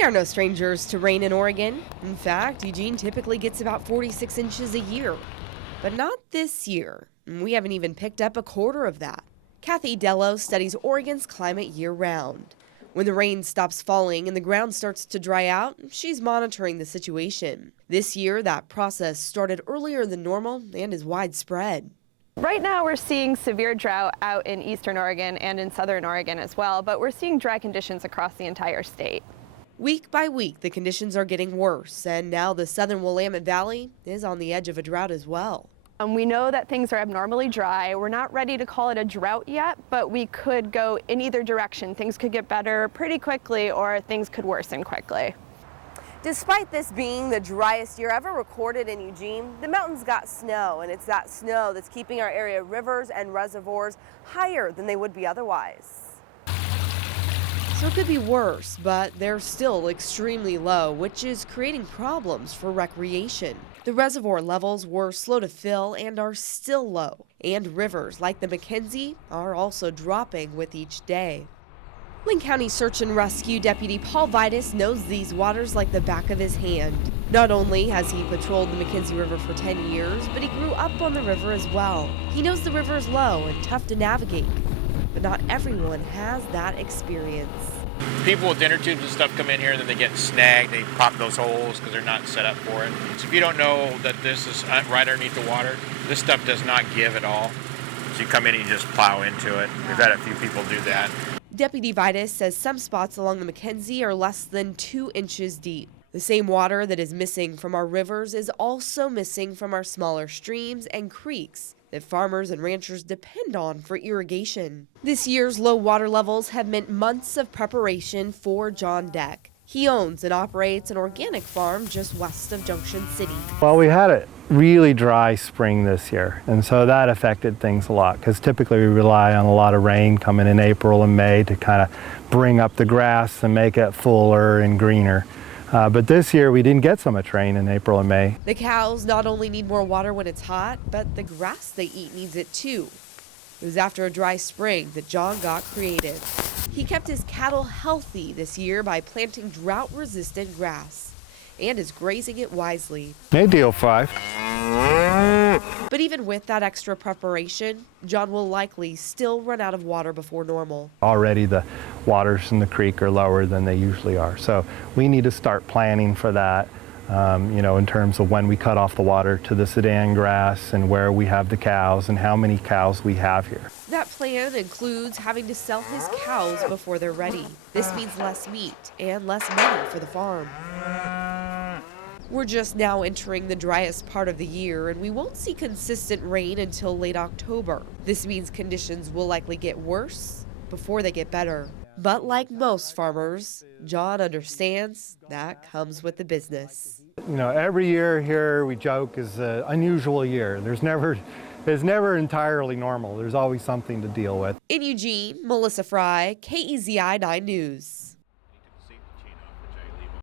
We are no strangers to rain in Oregon. In fact, Eugene typically gets about 46 inches a year. But not this year. We haven't even picked up a quarter of that. Kathy Dello studies Oregon's climate year-round. When the rain stops falling and the ground starts to dry out, she's monitoring the situation. This year, that process started earlier than normal and is widespread. Right now we're seeing severe drought out in eastern Oregon and in southern Oregon as well, but we're seeing dry conditions across the entire state. Week by week, the conditions are getting worse, and now the southern Willamette Valley is on the edge of a drought as well. We know that things are abnormally dry. We're not ready to call it a drought yet, but we could go in either direction. Things could get better pretty quickly or things could worsen quickly. Despite this being the driest year ever recorded in Eugene, the mountains got snow, and it's that snow that's keeping our area rivers and reservoirs higher than they would be otherwise. So it could be worse, but they're still extremely low, which is creating problems for recreation. The reservoir levels were slow to fill and are still low, and rivers like the McKenzie are also dropping with each day. Linn County Search and Rescue Deputy Paul Vitus knows these waters like the back of his hand. Not only has he patrolled the McKenzie River for 10 years, but he grew up on the river as well. He knows the river is low and tough to navigate, but not everyone has that experience. People with inner tubes and stuff come in here and then they get snagged. They pop those holes because they're not set up for it. So if you don't know that this is right underneath the water, this stuff does not give at all. So you come in and you just plow into it. We've had a few people do that. Deputy Vitus says some spots along the McKenzie are less than 2 inches deep. The same water that is missing from our rivers is also missing from our smaller streams and creeks that farmers and ranchers depend on for irrigation. This year's low water levels have meant months of preparation for John Deck. He owns and operates an organic farm just west of Junction City. Well, we had a really dry spring this year, and so that affected things a lot because typically we rely on a lot of rain coming in April and May to kind of bring up the grass and make it fuller and greener. But this year we didn't get so much rain in April and May. The cows not only need more water when it's hot, but the grass they eat needs it too. It was after a dry spring that John got creative. He kept his cattle healthy this year by planting drought-resistant grass and is grazing it wisely. Maybe 05. But even with that extra preparation, John will likely still run out of water before normal. Already the waters in the creek are lower than they usually are. So we need to start planning for that, in terms of when we cut off the water to the Sudan grass and where we have the cows and how many cows we have here. That plan includes having to sell his cows before they're ready. This means less meat and less money for the farm. We're just now entering the driest part of the year, and we won't see consistent rain until late October. This means conditions will likely get worse before they get better. But like most farmers, John understands that comes with the business. Every year here we joke is an unusual year. It's never entirely normal. There's always something to deal with. In Eugene, Melissa Frey, KEZI 9 News.